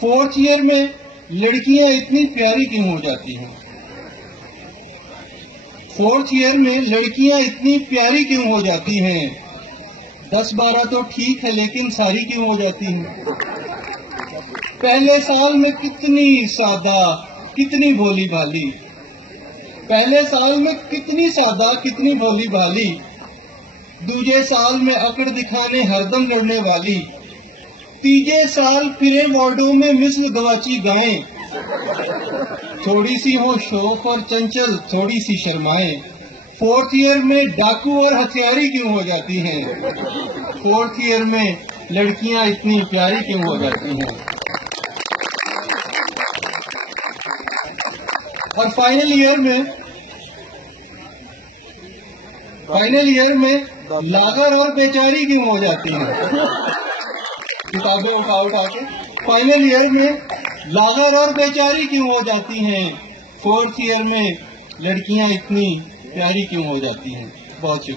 Fourth year में लड़कियां इतनी प्यारी क्यों हो जाती हैं? फोर्थ ईयर में लड़कियां इतनी प्यारी क्यों हो जाती हैं? 10-12 तो ठीक है, लेकिन सारी क्यों हो जाती हैं? पहले साल में कितनी सादा, कितनी भोली भाली, पहले साल में कितनी सादा, कितनी भोली भाली, दूजे साल में अकड़ दिखाने हरदम लड़ने वाली, तीजे साल फिरे वार्डों में मिस्र गवाची गाएं, थोड़ी सी हो शौक और चंचल, थोड़ी सी शर्माएं। फोर्थ ईयर में डाकू और हथियारी क्यों हो जाती हैं? फोर्थ ईयर में लड़कियां इतनी प्यारी क्यों हो जाती हैं? और फाइनल ईयर में लागर और बेचारी क्यों हो जाती हैं? किताबें उठा के फाइनल ईयर में लागर और बेचारी क्यों हो जाती हैं? फोर्थ ईयर में लड़कियां इतनी प्यारी क्यों हो जाती हैं? बहुत शुक्रिया।